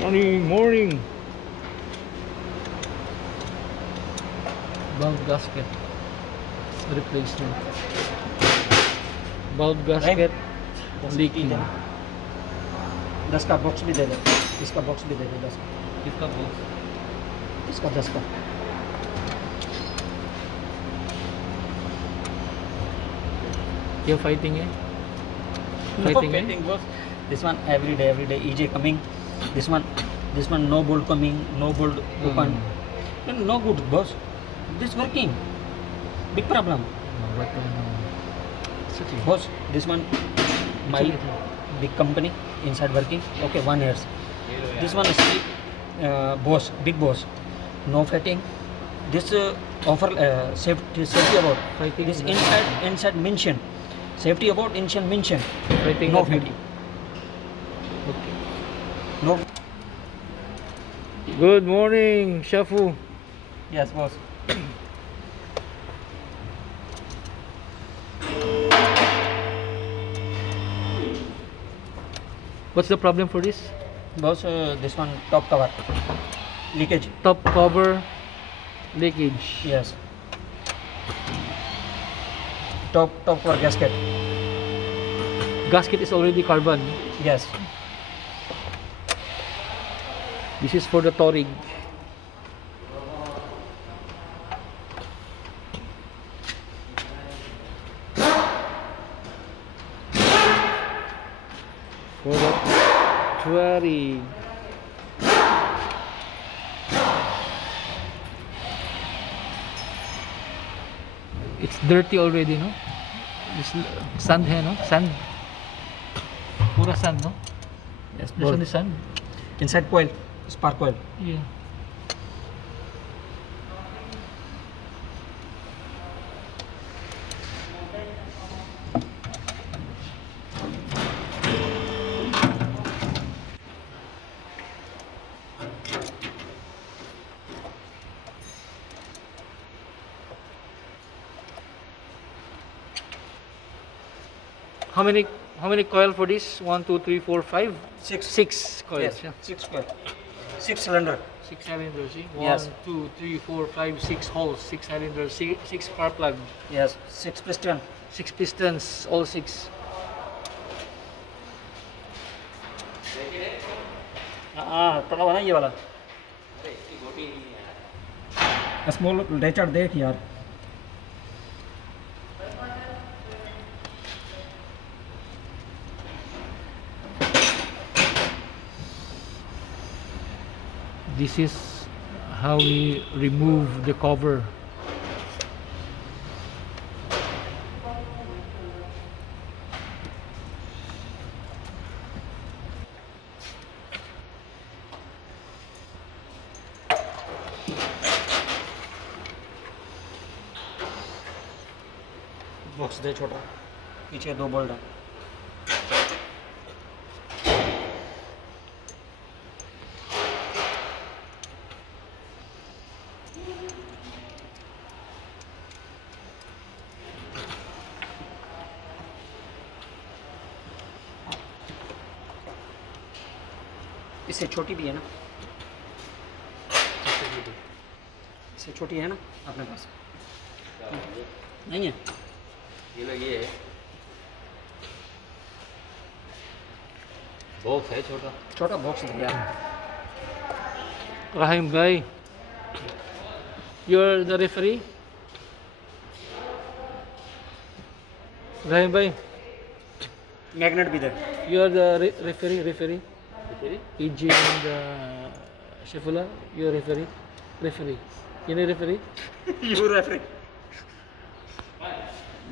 Morning. Bulb gasket replacement. Bulb gasket leaking. 10 का box भी दे दो, इसका बॉक्स भी दे दो 10 का, किसका बॉक्स? इसका 10 का। क्या फाइटिंग है? No fitting boss. This one every day EJ coming. This one no bolt coming, no bolt open. No good boss. This working. Big problem. Boss, this one my big company inside working. Okay, 1 years. This one is boss, big boss. No fitting. This offer safety about Fighting this is inside mention. Safety about inside mention. Fighting No is fitting. Okay. No. Good morning, Shafu. Yes, boss. What's the problem for this? Boss, this one top cover leakage. Top cover leakage. Yes. Top cover gasket. Gasket is already carbon. Yes. This is for the Touareg. For the Touareg. It's dirty already, no? This sand here, no? Sand. Pura sand, no? Yes. This one is sand. Inside coil, spark coil. Yeah. How many coil for this? 1, 2, 3, 4, 5? Six. 6 coils. Yes. Yeah. 6 coil. 6 cylinder. 6 cylinders, see? Yes. 1, 2, 3, 4, 5, 6 holes, 6 cylinders, 6 spark plug, Yes. 6 piston. 6 pistons, all 6. तला वाला ये वाला। Small डेचर देख यार। This is how we remove the cover. Box दे छोटा, पीछे 2 bolt है। इससे छोटी भी है ना? इससे छोटी है ना अपने पास? नहीं है? ये है बॉक्स है छोटा छोटा बॉक्स है यार। Rahim guy, you're the referee? Rahim bhai, magnet भी दे। you're the referee? EG and Shefula, you're referee? Referee. You know referee? You referee.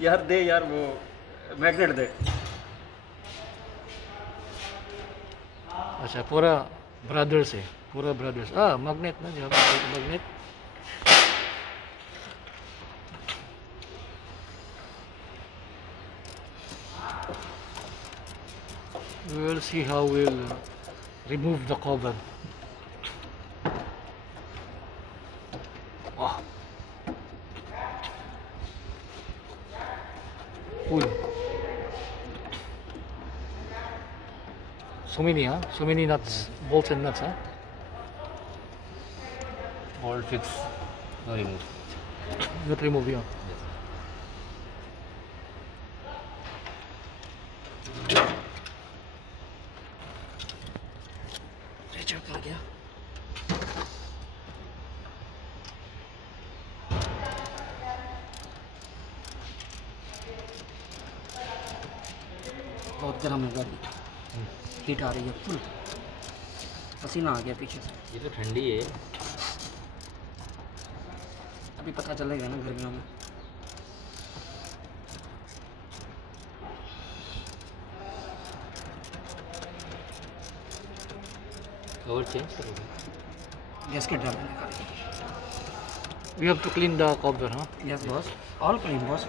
यार दे यार वो मैग्नेट दे। अच्छा पूरा ब्रदर्स है, पूरा ब्रदर्स। मैग्नेट ना, जब magnet. We'll see how we'll remove the cover. Oh. Uy. So many, huh? So many nuts, bolts and nuts, huh? All fix. No remove. Not remove, yeah. रेचर आ गया बहुत गर्म है गाड़ी हीट आ रही है फुल पसीना आ गया पीछे से ये तो ठंडी है. अभी पता चलेगा ना गर्मियों में कवर चेंज करोगे? गैस्केट डालने का We have to clean the cover, huh? Yes boss all clean boss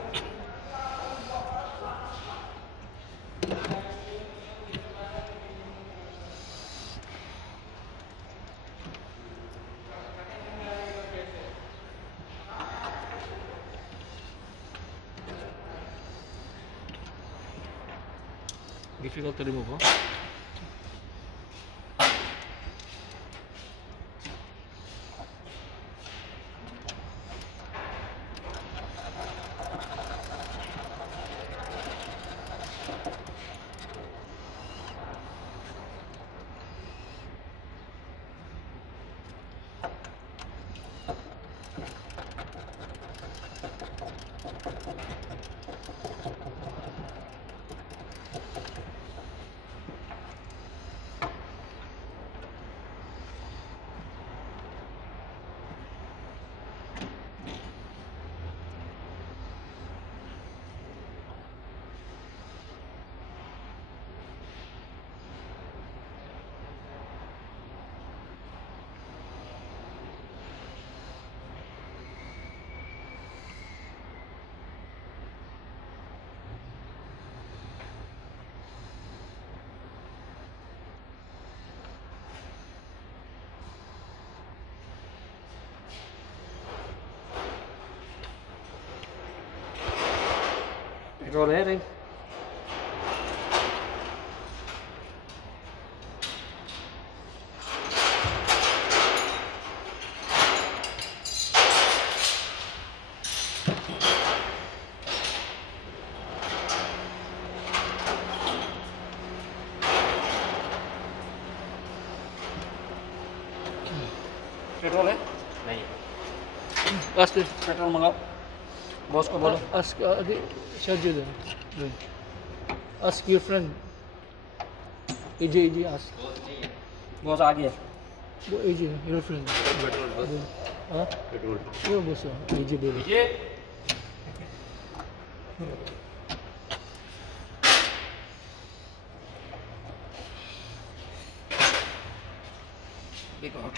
Difficult to remove, huh? Petrol है नहीं पेट्रोल है नहीं. Ask the, पेट्रोल मंगाओ बॉस को बोलो ask, Sergio there. Ask your friend. AJ, ask. Boss आ गया Go AJ, your friend. Petrol बस. Huh? Petrol. Yo, boss, AJ, boलो. ये big out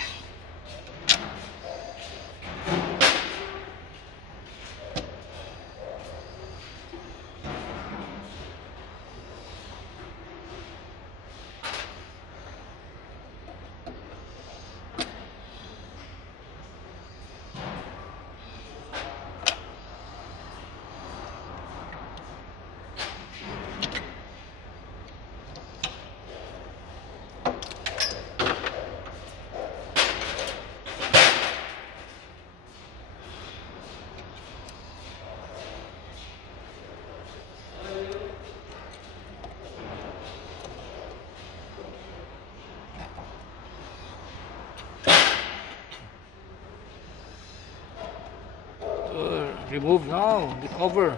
Remove now the cover.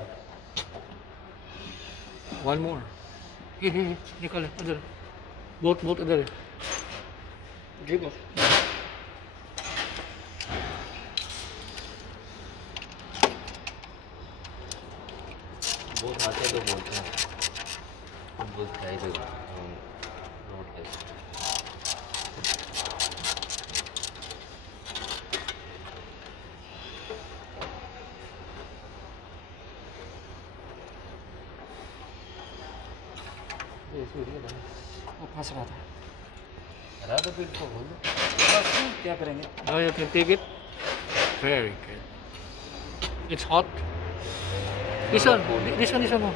One more. Here, निकाले उधर. Bolt उधर है. जी बॉस बहुत आते तो बोलते हैं. बहुत क्या ही देखो. नोट कैसे. वो फंस रहा था हरा तो फिर तो बोल दो. बस क्या करेंगे Now you can take it. Very good. It's hot. This one. This one.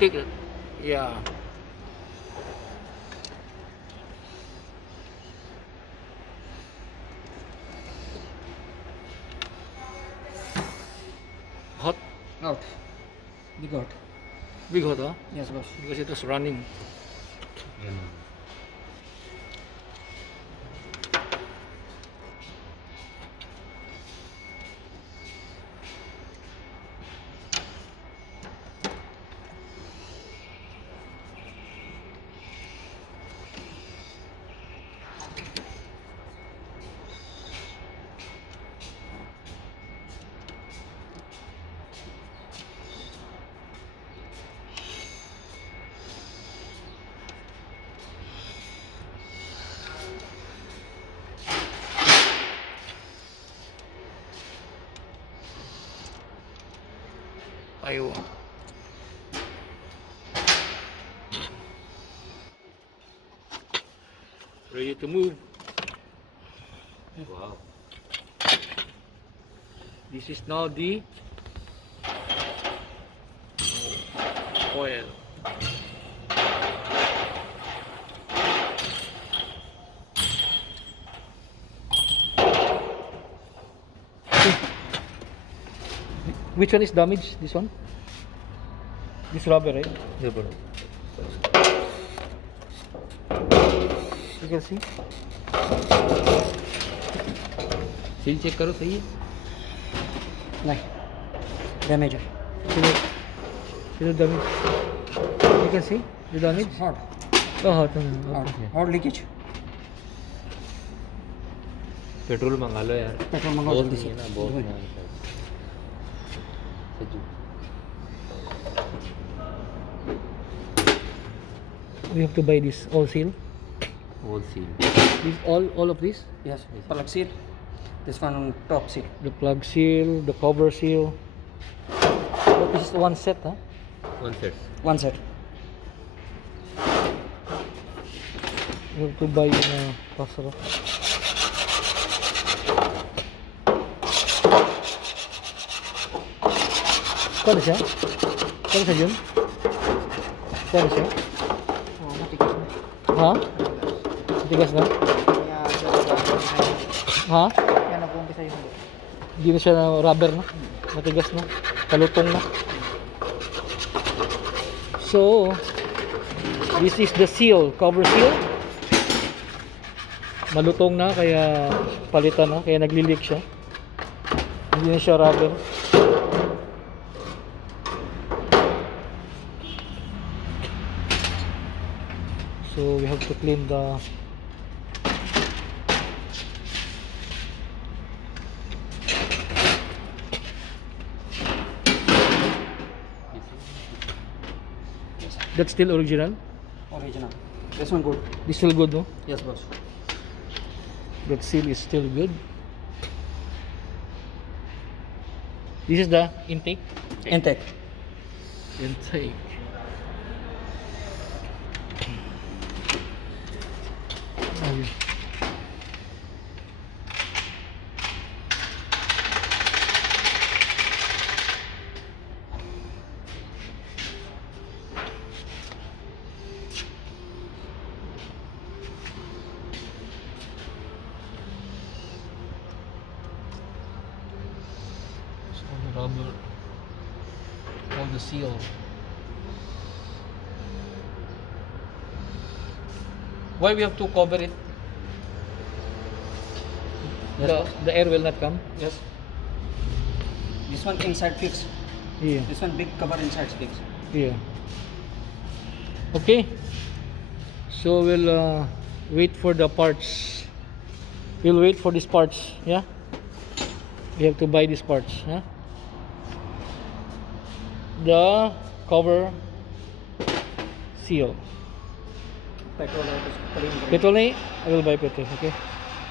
Take it. Yeah. out. Big out. Big hot, huh? Yes, boss. Because it was running. Yan. Ayaw. Ready to move. Wow. This is now the oil. Which one is damaged? This one? This rubber, right? There, bro. You can see. Seal check करो सही है. नहीं. Damage. The damage. You can see the damage. Hot. Oh, hot. Hot. Okay. Hot leakage. Petrol मंगा लो यार. Petrol मंगाओ बहुत जल्दी नहीं से. है ना, बहुत नहीं है. Sajju. We have to buy this all seal. All seal. This all of this. Yes. Plug seal. This one on top seal. The plug seal, the cover seal. Oh, this is one set, huh? One set. One set. You have to buy in a pasara. Kano siya? Kano siya yun? Kano siya? Oh, matigas na. Ha? Tigas na? Kaya, Ha? kaya nag-umpisa yung Hindi na siya na rubber na. Matigas na. Kalutong na. So, this is the seal, cover seal. Malutong na kaya palitan na, kaya nagli-leak siya. Hindi na siya rubber. So we have to clean the That's still original. original. This one good. This still good, no? Yes, boss. That seal is still good. This is the intake. Intake. Intake. Okay. So the rubber, all the seal. Why we have to cover it? Yes. The air will not come. Yes. This one inside fix. Yeah. This one big cover inside fix. Yeah. Okay. So we'll wait for the parts. We'll wait for these parts. Yeah. We have to buy these parts. Yeah. The cover seal. Petrol. Petrol na, I will buy petrol. Okay.